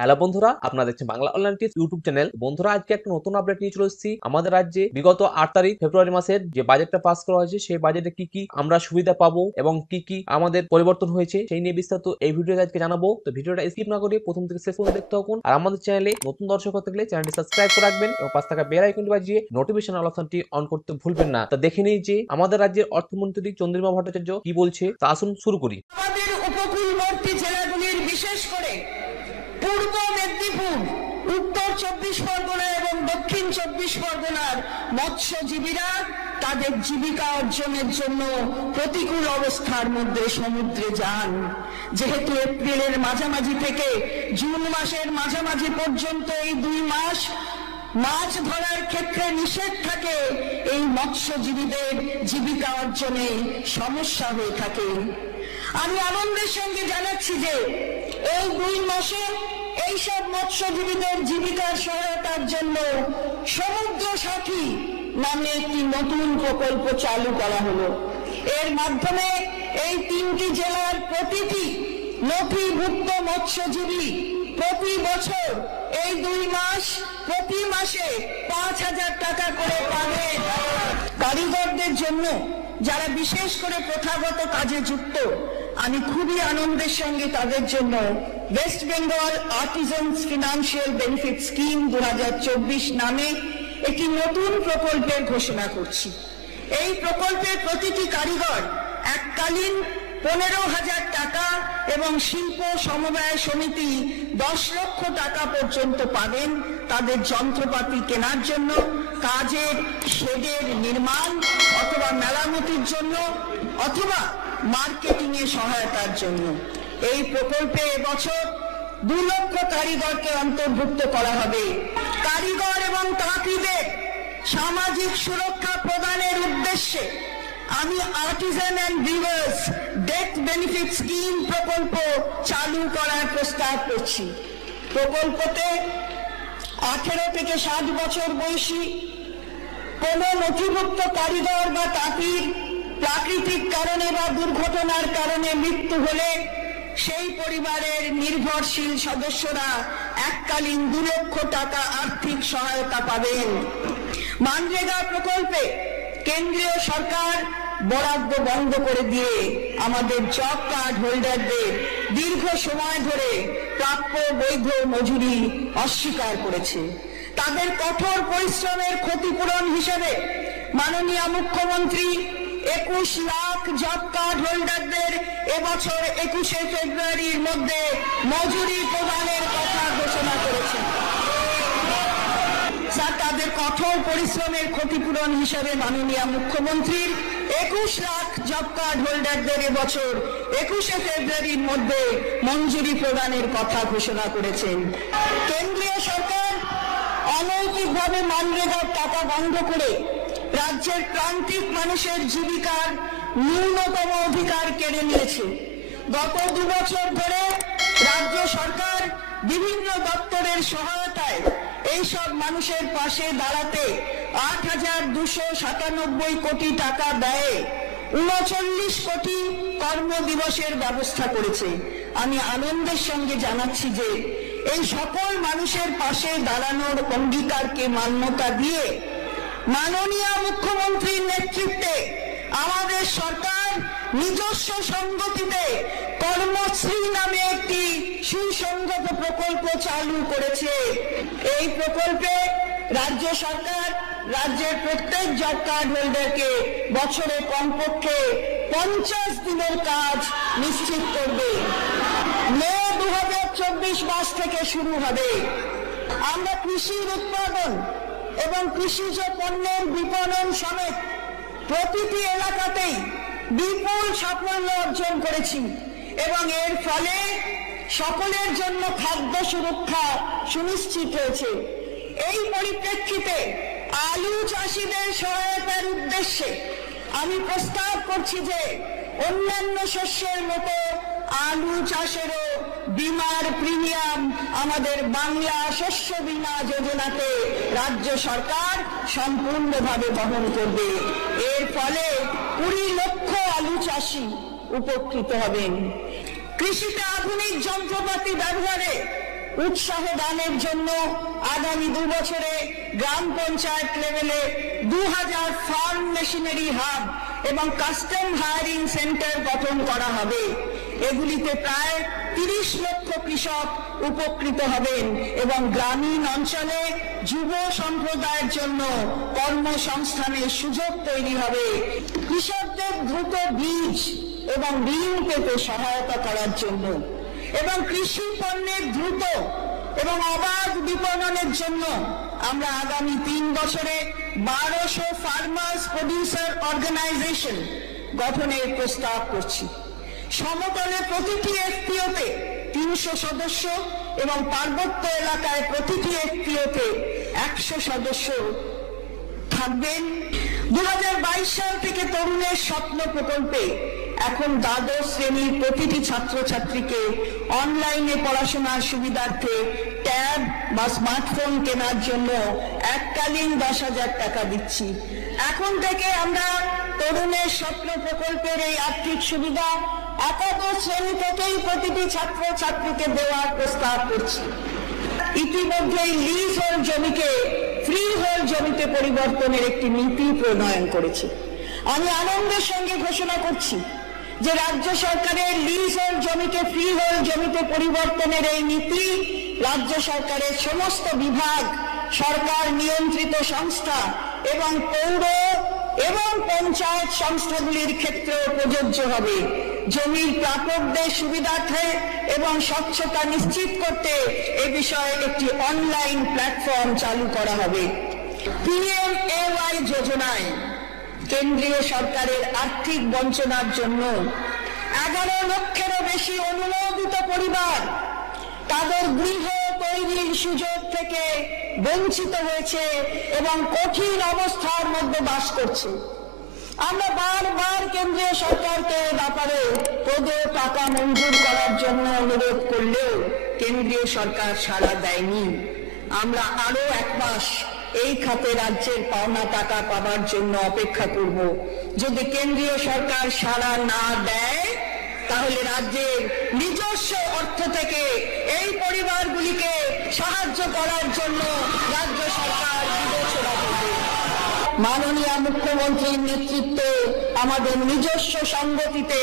Hello বন্ধুরা, আপনারা দেখছেন Bangla online tips YouTube channel. বন্ধুরা, আজকে একটা নতুন আপডেট নিয়ে চলে এসেছি। আমাদের রাজ্যে বিগত 8 তারিখ ফেব্রুয়ারি মাসের যে বাজেটটা পাস করা হয়েছে, সেই বাজেটে কি কি আমরা সুবিধা পাবো এবং কি কি আমাদের পরিবর্তন হয়েছে সেই নিয়ে বিস্তারিত এই ভিডিওতে আজকে জানাবো। তো ভিডিওটা স্কিপ না করে প্রথম থেকে শেষ পর্যন্ত দেখতে থাকুন। আর আমাদের চ্যানেলে নতুন দর্শক হতে গেলে চ্যানেলটি সাবস্ক্রাইব করে রাখবেন এবং পাশে থাকা বেল আইকনটি বাজিয়ে নোটিফিকেশন অপশনটি অন করতে ভুলবেন না। তো দেখে নিই যে আমাদের রাজ্যের অর্থমন্ত্রী চন্দ্রিমা ভট্টাচার্য কি বলছে, তা আসুন শুরু করি। আমাদের উপকূলবর্তী জেলাগুলির বিশেষ করে পূর্ব মেদিনীপুর, উত্তর 24 পরগনা এবং দক্ষিণ 24 পরগনার মৎস্যজীবীরা তাদের জীবিকা অর্জনের জন্য প্রতিকূল অবস্থার মধ্যে সমুদ্রে যান। যেহেতু এপ্রিলের মাঝামাঝি থেকে জুন মাসের মাঝামাঝি পর্যন্ত এই 2 মাস মাছ ধরার ক্ষেত্রে নিষেধ থাকে, এই মৎস্যজীবীদের জীবিকা অর্জনে সমস্যা হয়ে থাকে। আমি আনন্দের সঙ্গে জানাচ্ছি যে এই 2 মাসে এইসব মৎস্যজীবীদের জীবিকার সহায়তার জন্য সমুদ্র সাথী নামে একটি নতুন প্রকল্প চালু করা হলো। এর মাধ্যমে এই 3টি জেলার প্রতিটি নথিভুক্ত মৎস্যজীবী প্রতি বছর এই 2 মাস প্রতি মাসে 5,000 টাকা করে পাবে। কারিগরদের জন্য যারা বিশেষ করে প্রথাগত কাজে যুক্ত, আমি খুবই আনন্দের সঙ্গে তাদের জন্য West Bengal artisans financial benefit scheme 2024 নামে একটি নতুন প্রকল্পের ঘোষণা করছি। এই প্রকল্পের প্রতিটি কারিগর এককালীন 15,000 টাকা এবং শিল্প সমবায় সমিতি 10 লক্ষ টাকা পর্যন্ত পাবেন তাদের যন্ত্রপাতি কেনার জন্য, কাজের শেডের নির্মাণ অথবা মেরামতির জন্য অথবা মার্কেটিং এ সহায়তার জন্য। এই প্রকল্পে এবছর 2 লক্ষ কারিগরকে অন্তর্ভুক্ত করা হবে। কারিগর এবং তাঁতিদের সামাজিক সুরক্ষা প্রদানের উদ্দেশ্যে আমি Artisan and viewers death benefit scheme প্রকল্প চালু করার প্রস্তাব করছি। প্রকল্পতে 18 থেকে 60 বছর বয়সী কোন নথিভুক্ত কারিগর বা তাঁতির প্রাকৃতিক কারণে বা দুর্ঘটনার কারণে মৃত্যু হলে সেই পরিবারের নির্ভরশীল সদস্যরা এককালীন 2 লক্ষ টাকা আর্থিক সহায়তা পাবেন। মানরেগা প্রকল্পে কেন্দ্রীয় সরকার বরাদ্দ বন্ধ করে দিয়ে আমাদের জব কার্ড হোল্ডারদের দীর্ঘ সময় ধরে প্রাপ্য বৈধ মজুরি অস্বীকার করেছে। তাদের কঠোর পরিশ্রমের ক্ষতিপূরণ হিসেবে মাননীয় মুখ্যমন্ত্রী 21 লাখ জব কার্ড হোল্ডারদের এবছর 21শে ফেব্রুয়ারির মধ্যে মজুরি প্রদানের কথা ঘোষণা করেছেন। তাদের কঠোর পরিশ্রমের ক্ষতিপূরণ হিসেবে মাননীয় মুখ্যমন্ত্রীর 21 লাখ জব কার্ড হোল্ডারদের এবছর 21শে ফেব্রুয়ারির মধ্যে মঞ্জুরি প্রদানের কথা ঘোষণা করেছেন। কেন্দ্রীয় সরকার অনৈতিকভাবে মানরেগার টাকা বন্ধ করে রাজ্যের প্রান্তিক মানুষের জীবিকার ন্যূনতম অধিকার কেড়ে নিয়েছে। গত 2 বছর ধরে রাজ্য সরকার বিভিন্ন দপ্তরের সহায়তায় এইসব মানুষের পাশে দাঁড়াতে 8,297 কোটি টাকা ব্যয়ে 39 কোটি কর্মদিবসের ব্যবস্থা করেছে। আমি আনন্দের সঙ্গে জানাচ্ছি যে এই সকল মানুষের পাশে দাঁড়ানোর অঙ্গীকারকে মান্যতা দিয়ে মাননীয় মুখ্যমন্ত্রীর নেতৃত্বে আমাদের সরকার নিজস্ব সংগতিতে কর্মশ্রী নামে একটি সুসংগত প্রকল্প চালু করেছে। এই প্রকল্পে রাজ্য সরকার রাজ্যের প্রত্যেক জব কার্ড হোল্ডারকে বছরে কমপক্ষে 50 দিনের কাজ নিশ্চিত করবে। মে 2024 মাস থেকে শুরু হবে। আমরা কৃষির উৎপাদন এবং কৃষিজ পণ্যের বিপণন সমেত প্রতিটি এলাকাতেই বিপুল সাফল্য অর্জন করেছি এবং এর ফলে সকলের জন্য খাদ্য সুরক্ষা সুনিশ্চিত হয়েছে। এই পরিপ্রেক্ষিতে আলু চাষিদের সহায়তার উদ্দেশ্যে আমি প্রস্তাব করছি যে অন্যান্য শস্যের মতো আলু চাষেরও বীমার প্রিমিয়াম আমাদের বাংলা শস্য বীমা যোজনাতে রাজ্য সরকার সম্পূর্ণভাবে বহন করবে। এর ফলে 20 লক্ষ আলু চাষি উপকৃত হবেন। কৃষিতে আধুনিক যন্ত্রপাতি ব্যবহারে উৎসাহ দানের জন্য আগামী 2 বছরে গ্রাম পঞ্চায়েত লেভেলে 2000 ফার্ম মেশিনারি হাব এবং কাস্টম হায়ারিং সেন্টার গঠন করা হবে। এগুলিতে প্রায় 30 লক্ষ কৃষক উপকৃত হবেন এবং গ্রামীণ অঞ্চলে যুব সম্প্রদায়ের জন্য কর্মসংস্থানের সুযোগ তৈরি হবে। কৃষকদের দ্রুত বীজ এবং ঋণ পেতে সহায়তা করার জন্য এবং কৃষি পণ্যের দ্রুত এবং অবাধ বিপণনের জন্য আমরা আগামী 3 বছরে 1200 ফার্মার্স প্রডিউসার অর্গানাইজেশন গঠনের প্রস্তাব করছি। সমতলে প্রতিটি এফপিওতে 300 সদস্য এবং পার্বত্য এলাকায় প্রতিটি এফপিওতে 100 সদস্য থাকবেন। 2022 সাল থেকে তরুণের স্বপ্ন প্রকল্পে এখন দ্বাদশ শ্রেণীর প্রতিটি ছাত্রছাত্রীকে অনলাইনে পড়াশোনার সুবিধার্থে ট্যাব বা স্মার্টফোন কেনার জন্য এককালীন 10,000 টাকা দিচ্ছি। এখন থেকে আমরা তরুণের স্বপ্ন প্রকল্পের এই আর্থিক সুবিধা একাদশ শ্রেণী থেকেই প্রতিটি ছাত্রছাত্রীকে দেওয়ার প্রস্তাব করছি। ইতিমধ্যেই লিজ হোল্ড জমিকে ফ্রি হোল্ড জমিতে পরিবর্তনের একটি নীতি প্রণয়ন করেছে। আমি আনন্দের সঙ্গে ঘোষণা করছি যে রাজ্য সরকারের লিজ হোল্ড জমিকে ফ্রি হোল্ড জমিতে পরিবর্তনের এই নীতি রাজ্য সরকারের সমস্ত বিভাগ, সরকার নিয়ন্ত্রিত সংস্থা এবং পৌর এবং পঞ্চায়েত সংস্থাগুলির ক্ষেত্রেও প্রযোজ্য হবে। জমির প্রাপকদের সুবিধার্থে এবং স্বচ্ছতা নিশ্চিত করতে এ বিষয়ে একটি অনলাইন প্ল্যাটফর্ম চালু করা হবে। PMAY যোজনায় কেন্দ্রীয় সরকারের আর্থিক বঞ্চনার জন্য 11 লক্ষেরও বেশি অনুমোদিত পরিবার তাদের গৃহ তৈরির সুযোগ থেকে বঞ্চিত হয়েছে এবং কঠিন অবস্থার মধ্যে বাস করছে। আমরা বারবার কেন্দ্রীয় সরকারকে ব্যাপারে প্রদেয় টাকা মঞ্জুর করার জন্য অনুরোধ করলেও কেন্দ্রীয় সরকার সাড়া দেয়নি। আমরা আরো 1 মাস এই খাতে রাজ্যের পাওনা টাকা পাবার জন্য অপেক্ষা করব। যদি কেন্দ্রীয় সরকার সাড়া না দেয় তাহলে রাজ্যের নিজস্ব অর্থ থেকে এই পরিবারগুলিকে সাহায্য করার জন্য রাজ্য সরকার বিবেচনা করবে। মাননীয় মুখ্যমন্ত্রীর নেতৃত্বে আমাদের নিজস্ব সংগতিতে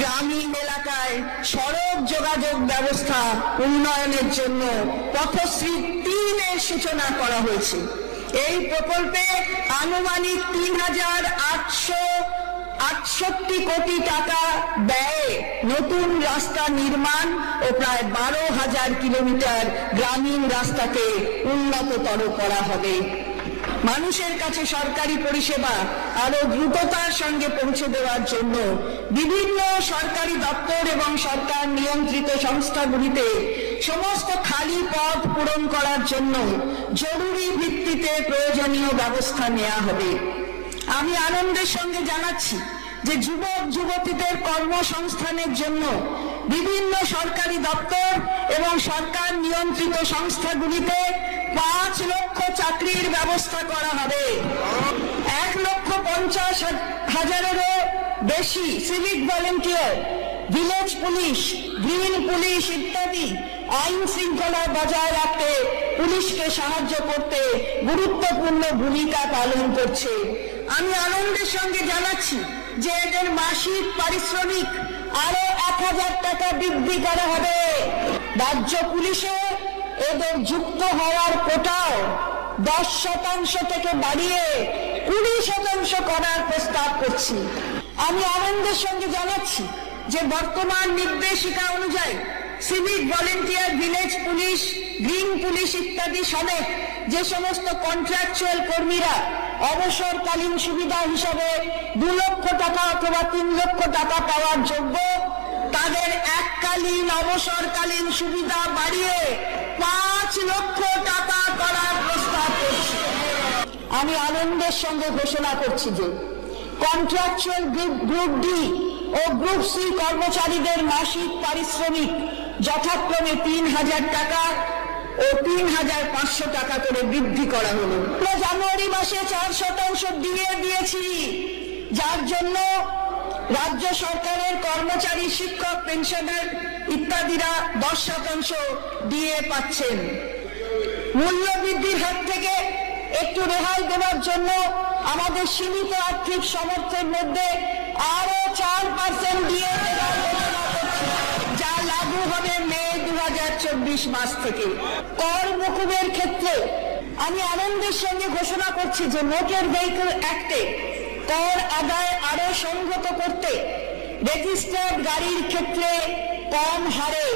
গ্রামীণ এলাকায় সড়ক যোগাযোগ ব্যবস্থা উন্নয়নের জন্য পথশ্রী 3 এর সূচনা করা হয়েছে। এই প্রকল্পে আনুমানিক 3,868 কোটি টাকা ব্যয়ে নতুন রাস্তা নির্মাণ ও প্রায় 12,000 কিলোমিটার গ্রামীণ রাস্তাকে উন্নততর করা হবে। মানুষের কাছে সরকারি পরিষেবা আরো দ্রুততার সঙ্গে পৌঁছে দেওয়ার জন্য বিভিন্ন সরকারি দপ্তর এবং সরকার নিয়ন্ত্রিত সংস্থাগুলিতে সমস্ত খালি পদ পূরণ করার জন্য জরুরি ভিত্তিতে প্রয়োজনীয় ব্যবস্থা নেওয়া হবে। আমি আনন্দের সঙ্গে জানাচ্ছি যে যুবক যুবতীদের কর্মসংস্থানের জন্য বিভিন্ন সরকারি দপ্তর এবং সরকার নিয়ন্ত্রিত সংস্থাগুলিতে 5 লক্ষ চাকরির ব্যবস্থা করা হবে। 1,50,000-এরও বেশি civic volunteer, village police, green police ইত্যাদি আইন শৃঙ্খলা বজায় রাখতে পুলিশকে সাহায্য করতে গুরুত্বপূর্ণ ভূমিকা পালন করছে। আমি আনন্দের সঙ্গে জানাচ্ছি যে এদের মাসিক পারিশ্রমিক আরো 1,000 টাকা বৃদ্ধি করা হবে। রাজ্য পুলিশে এদের যুক্ত হওয়ার কোটাও 10% থেকে বাড়িয়ে 20% করার প্রস্তাব করছি। আমি আনন্দের সঙ্গে জানাচ্ছি যে বর্তমান নির্দেশিকা অনুযায়ী civic volunteer, village police, green police ইত্যাদি সমেত যে সমস্ত কন্ট্রাকচুয়াল কর্মীরা অবসরকালীন সুবিধা হিসাবে 2 লক্ষ টাকা অথবা 3 লক্ষ টাকা পাওয়ার যোগ্য, তাদের এককালীন অবসরকালীন সুবিধা বাড়িয়ে 5 লক্ষ টাকা করার প্রস্তাব করছি। আমি আনন্দের সঙ্গে ঘোষণা করছি যে কন্ট্রাকচুয়াল গ্রুপ ডি ও গ্রুপ সি কর্মচারীদের মাসিক পারিশ্রমিক যথাক্রমে 3,000 টাকা ও 3,500 টাকা করে বৃদ্ধি করা হলো। জানুয়ারি মাসে 4% দিয়ে দিয়েছি, যার জন্য রাজ্য সরকারের কর্মচারী, শিক্ষক, পেনশনার ইত্যাদিরা 10% ডিএ পাচ্ছেন। মূল্য বৃদ্ধির হাত থেকে একটু রেহাই দেওয়ার জন্য আমাদের সীমিত আর্থিক সামর্থ্যের মধ্যে আরো 4% ডিএ দেওয়ার ঘোষণা করছি, যা লাগু হবে মে 2024 মাস থেকে। কর মকুবের ক্ষেত্রে আমি আনন্দের সঙ্গে ঘোষণা করছি যে মোটর ভেহিকল অ্যাক্টে কর আদায় আরো সংহত করতে রেজিস্টার্ড গাড়ির ক্ষেত্রে কম হারে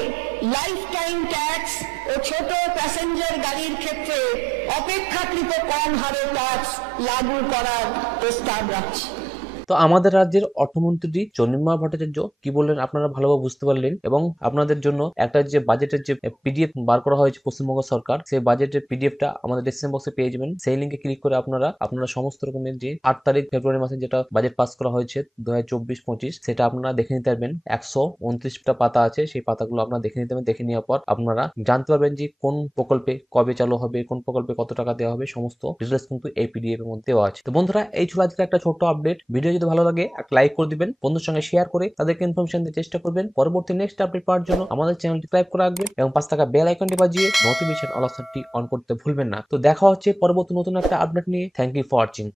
লাইফ টাইম ট্যাক্স ও ছোট প্যাসেঞ্জার গাড়ির ক্ষেত্রে অপেক্ষাকৃত কম হারে ট্যাক্স লাগু করার প্রস্তাব রাখছি। তো আমাদের রাজ্যের অর্থমন্ত্রী চন্দ্রিমা ভট্টাচার্য কি বললেন আপনারা ভালোভাবে বুঝতে পারলেন, এবং আপনাদের জন্য একটা যে বাজেটের যে পিডিএফ বার করা হয়েছে পশ্চিমবঙ্গ সরকার, সেই বাজেটের পিডিএফটা আমাদের ডেসক্রিপশন বক্সে পেয়ে যাবেন। সেই লিঙ্কে ক্লিক করে আপনারা সমস্ত রকমের যে 8 তারিখ ফেব্রুয়ারি মাসে যেটা বাজেট পাস করা হয়েছে 2024-25, সেটা আপনারা দেখে নিতে পারবেন। 129টা পাতা আছে, সেই পাতাগুলো আপনারা দেখে নিতে পারবেন। দেখে নেওয়ার পর আপনারা জানতে পারবেন যে কোন প্রকল্পে কবে চালু হবে, কোন প্রকল্পে কত টাকা দেওয়া হবে, সমস্ত ডিটেলস কিন্তু এই পিডিএফ এর মধ্যে দেওয়া আছে। তো বন্ধুরা, এই ছিল আজকে একটা ছোট্ট আপডেট। ভিডিও যদি ভালো লাগে একটা লাইক করে দিবেন, বন্ধুর সঙ্গে শেয়ার করে তাদেরকে ইনফরমেশন দিতে চেষ্টা করবেন। পরবর্তী নেক্সট আপডেট পাওয়ার জন্য আমাদের চ্যানেলটি সাবস্ক্রাইব করে রাখবেন এবং পাশে থাকা বেল আইকনটি বাজিয়ে নোটিফিকেশন অল অপশনটি অন করতে ভুলবেন না। তো দেখা হচ্ছে পরবর্তী নতুন একটা আপডেট নিয়ে। Thank you for watching.